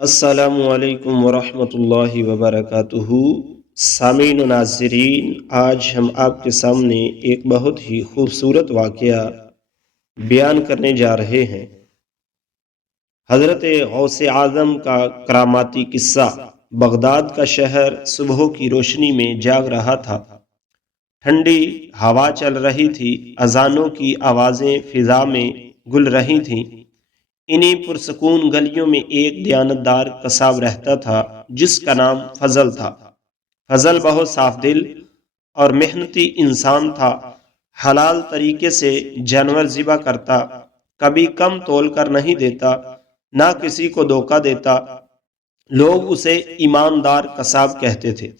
अस्सलामु अलैकुम वरहमतुल्लाहि वबरकातुहू। सामीन व नाज़रीन, आज हम आपके सामने एक बहुत ही खूबसूरत वाक़या बयान करने जा रहे हैं। हज़रत गौसे आज़म का करामाती किस्सा। बगदाद का शहर सुबह की रोशनी में जाग रहा था। ठंडी हवा चल रही थी, अजानों की आवाज़ें फ़िज़ा में गुल रही थीं। इन्हीं पुरसकून गलियों में एक दयानतदार कसाब रहता था जिसका नाम फजल था। फजल बहुत साफ दिल और मेहनती इंसान था। हलाल तरीके से जानवर ज़िबा करता, कभी कम तोल कर नहीं देता, ना किसी को धोखा देता। लोग उसे ईमानदार कसाब कहते थे।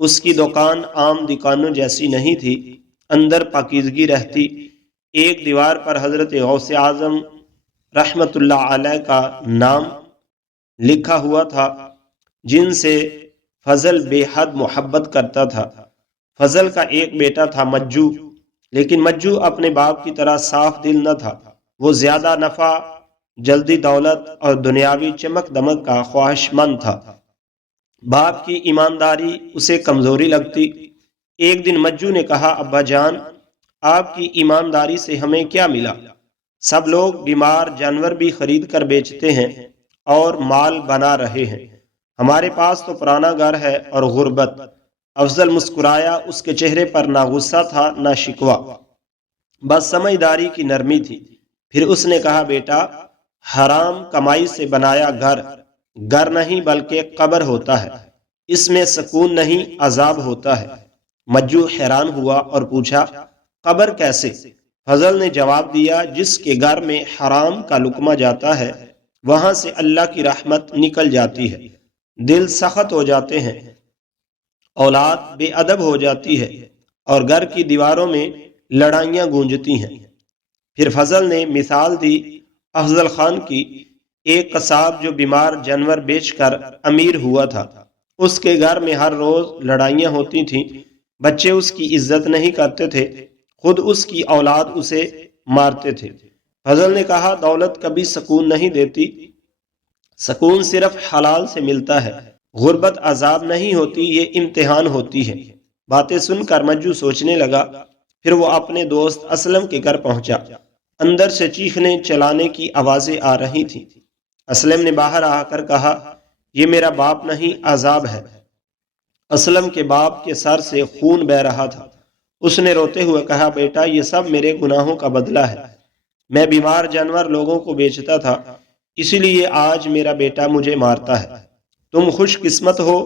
उसकी दुकान आम दुकानों जैसी नहीं थी, अंदर पाकीज़गी रहती। एक दीवार पर हज़रत गौसे आज़म रहमतुल्लाह अलैह का नाम लिखा हुआ था, जिनसे फजल बेहद मोहब्बत करता था। फजल का एक बेटा था मज्जू, लेकिन मज्जू अपने बाप की तरह साफ दिल न था। वो ज्यादा नफा, जल्दी दौलत और दुनियावी चमक दमक का ख्वाहिशमंद था। बाप की ईमानदारी उसे कमजोरी लगती। एक दिन मज्जू ने कहा, अब्बा जान, आपकी ईमानदारी से हमें क्या मिला? सब लोग बीमार जानवर भी खरीद कर बेचते हैं और माल बना रहे हैं। हमारे पास तो पुराना घर है और गुर्बत। अफजल मुस्कुराया। उसके चेहरे पर ना गुस्सा था ना शिकवा, बस समझदारी की नरमी थी। फिर उसने कहा, बेटा, हराम कमाई से बनाया घर घर नहीं बल्कि कब्र होता है। इसमें सुकून नहीं, अजाब होता है। मज्जू हैरान हुआ और पूछा, कब्र कैसे? फजल ने जवाब दिया, जिसके घर में हराम का लुकमा जाता है, वहां से अल्लाह की रहमत निकल जाती है। दिल सख्त हो जाते हैं, औलाद बेअदब हो जाती है और घर की दीवारों में लड़ाइयां गूंजती हैं। फिर फजल ने मिसाल दी अफजल खान की, एक कसाब जो बीमार जानवर बेचकर अमीर हुआ था। उसके घर में हर रोज लड़ाइयां होती थीं। बच्चे उसकी इज्जत नहीं करते थे, खुद उसकी औलाद उसे मारते थे। फजल ने कहा, दौलत कभी सुकून नहीं देती, सुकून सिर्फ हलाल से मिलता है। गुर्बत अजाब नहीं होती, ये इम्तिहान होती है। बातें सुनकर मज्जू सोचने लगा। फिर वो अपने दोस्त असलम के घर पहुंचा। अंदर से चीखने चलाने की आवाजें आ रही थी। असलम ने बाहर आकर कहा, ये मेरा बाप नहीं, अजाब है। असलम के बाप के सर से खून बह रहा था। उसने रोते हुए कहा, बेटा, ये सब मेरे गुनाहों का बदला है। मैं बीमार जानवर लोगों को बेचता था, इसीलिए आज मेरा बेटा मुझे मारता है। तुम खुशकिस्मत हो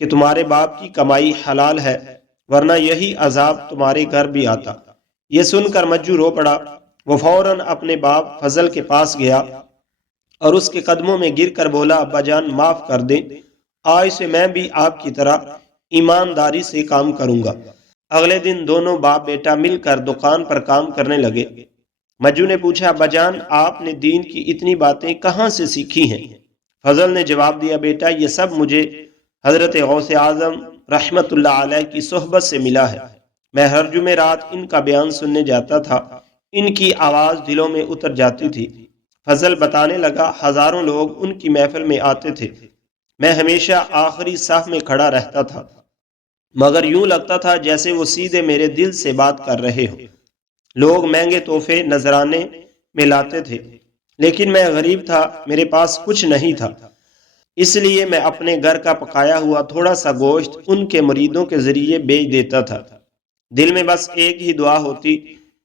कि तुम्हारे बाप की कमाई हलाल है, वरना यही अजाब तुम्हारे घर भी आता। यह सुनकर मज्जू रो पड़ा। वो फौरन अपने बाप फजल के पास गया और उसके कदमों में गिर कर बोला, अब्बा जान, माफ कर दें, आज से मैं भी आपकी तरह ईमानदारी से काम करूंगा। अगले दिन दोनों बाप बेटा मिलकर दुकान पर काम करने लगे। मज्जू ने पूछा, अब्बा जान, आपने दीन की इतनी बातें कहाँ से सीखी हैं? फजल ने जवाब दिया, बेटा, ये सब मुझे हजरत गौसे आजम रहमतुल्लाह अलैह की सोहबत से मिला है। मैं हर जुमेरात इनका बयान सुनने जाता था। इनकी आवाज दिलों में उतर जाती थी। फजल बताने लगा, हजारों लोग उनकी महफिल में आते थे। मैं हमेशा आखिरी साफ में खड़ा रहता था, मगर यूं लगता था जैसे वो सीधे मेरे दिल से बात कर रहे हो। लोग महंगे तोहफे नजराने में लाते थे, लेकिन मैं गरीब था, मेरे पास कुछ नहीं था। इसलिए मैं अपने घर का पकाया हुआ थोड़ा सा गोश्त उनके मुरीदों के जरिए बेच देता था। दिल में बस एक ही दुआ होती,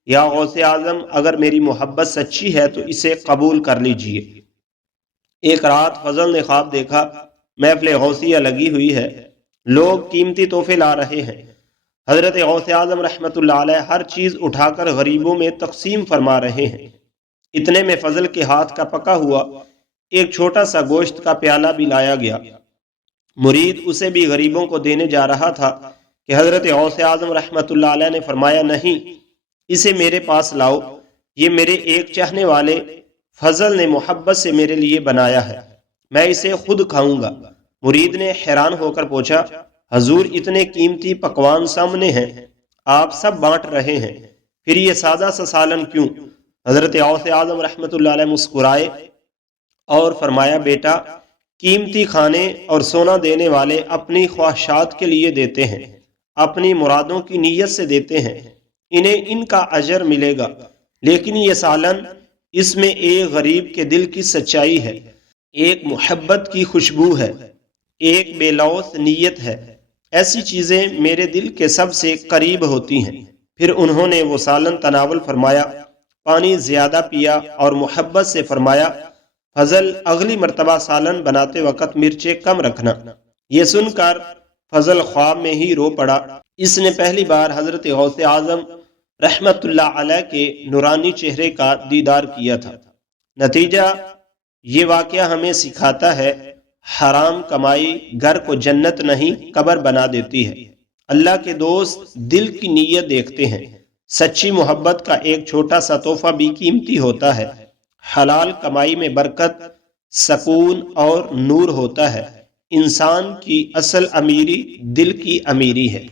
या गौसे आजम, अगर मेरी मोहब्बत सच्ची है तो इसे कबूल कर लीजिए। एक रात फजल ने ख्वाब देखा, महफिल गौसिया लगी हुई है, लोग कीमती तोहफे ला रहे हैं। हजरत गौसे आजम रहमतुल्लाह अलैह हर चीज उठाकर गरीबों में तकसीम फरमा रहे हैं। इतने में फजल के हाथ का पका हुआ एक छोटा सा गोश्त का प्याला भी लाया गया। मुरीद उसे भी गरीबों को देने जा रहा था कि हजरत गौसे आजम रहमतुल्लाह अलैह ने फरमाया, नहीं, इसे मेरे पास लाओ, ये मेरे एक चाहने वाले फजल ने मोहब्बत से मेरे लिए बनाया है, मैं इसे खुद खाऊंगा। मुरीद ने हैरान होकर पूछा, हजूर, इतने कीमती पकवान सामने हैं, आप सब बांट रहे हैं, फिर ये सादा सा सालन क्यों? हजरत गौसे आजम रहमतुल्लाह अलैह मुस्कुराए और फरमाया, बेटा, قیمتی کھانے اور سونا دینے والے اپنی خواہشات کے لیے دیتے ہیں، اپنی مرادوں کی نیت سے دیتے ہیں، انہیں ان کا اجر ملے گا۔ لیکن یہ سالن، اس میں ایک غریب کے دل کی سچائی ہے، ایک محبت کی خوشبو ہے، ایک بے لوث نیت ہے۔ ایسی چیزیں میرے دل کے سب سے قریب ہوتی ہیں۔ پھر انہوں نے وہ سالن تناول فرمایا، پانی زیادہ پیا اور محبت سے فرمایا، فضل اگلی مرتبہ سالن بناتے وقت مرچیں کم رکھنا۔ یہ سن کر فضل خواب میں ہی رو پڑا۔ اس نے پہلی بار حضرت غوث اعظم رحمت اللہ علیہ کے نورانی چہرے کا دیدار کیا تھا۔ نتیجہ یہ واقعہ ہمیں سکھاتا ہے، حرام کمائی گھر کو جنت نہیں قبر بنا دیتی ہے۔ اللہ کے دوست دل کی نیت دیکھتے ہیں۔ سچی محبت کا ایک چھوٹا سا تحفہ بھی قیمتی ہوتا ہے۔ حلال کمائی میں برکت، سکون اور نور ہوتا ہے۔ انسان کی اصل امیری دل کی امیری ہے۔